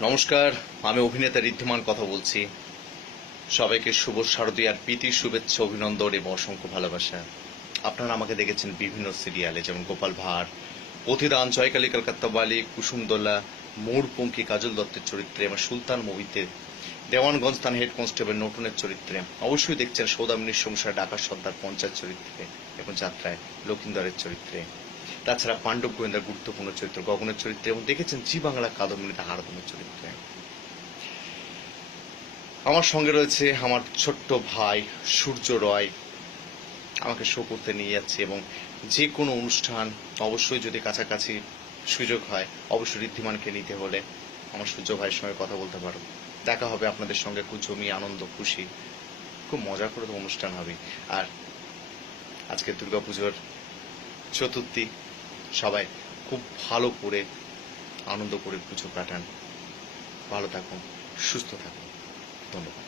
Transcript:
নমস্কার, আমি অভিনেতা ঋদ্ধিমান কথা বলছি। সবাইকে শুভ শারদীয়ার প্রীতি শুভেচ্ছা অভিনন্দন এবং অসংখ্য ভালোবাসা। আপনারা আমাকে দেখেছেন বিভিন্ন সিরিয়ালে, যেমন গোপাল ভাঁড়, প্রতিদান, জয়কালী, কলকাতা বালি, কুসুমদোলা, মোড়পঙ্খী, কাজল দত্তের চরিত্রে, আমার সুলতান মুভিতে, দেওয়ানগঞ্জ থানা হেড কনস্টেবল নতুনের চরিত্রে। অবশ্যই দেখছেন সৌদামিনীর সংসার, ডাকাত সর্দার পঞ্চায়েত চরিত্রে এবং যাত্রায় লক্ষিন্দরের চরিত্রে। তাছাড়া পাণ্ডব গোয়েন্দার গুরুত্বপূর্ণ চরিত্র গগনের চরিত্রে, এবং দেখেছেন জি বাংলা কাদম্বিনীতে হারাধনের চরিত্রে। আমার সঙ্গে রয়েছে আমার ছোট্ট ভাই সূর্য রয়। আমাকে শো করতে নিয়ে যাচ্ছে, এবং যে কোনো অনুষ্ঠান অবশ্যই যদি কাছাকাছি সুযোগ হয়, অবশ্যই ঋদ্ধিমানকে নিতে হলে আমার সূর্য ভাইয়ের সঙ্গে কথা বলতে পারো। দেখা হবে আপনাদের সঙ্গে, খুব জমিয়ে আনন্দ খুশি, খুব মজা করে তো অনুষ্ঠান হবে। আর আজকে দুর্গাপুজোর চতুর্থী, সবাই খুব ভালো করে আনন্দ করে পুজো কাটান। ভালো থাকুন, সুস্থ থাকুন। ধন্যবাদ।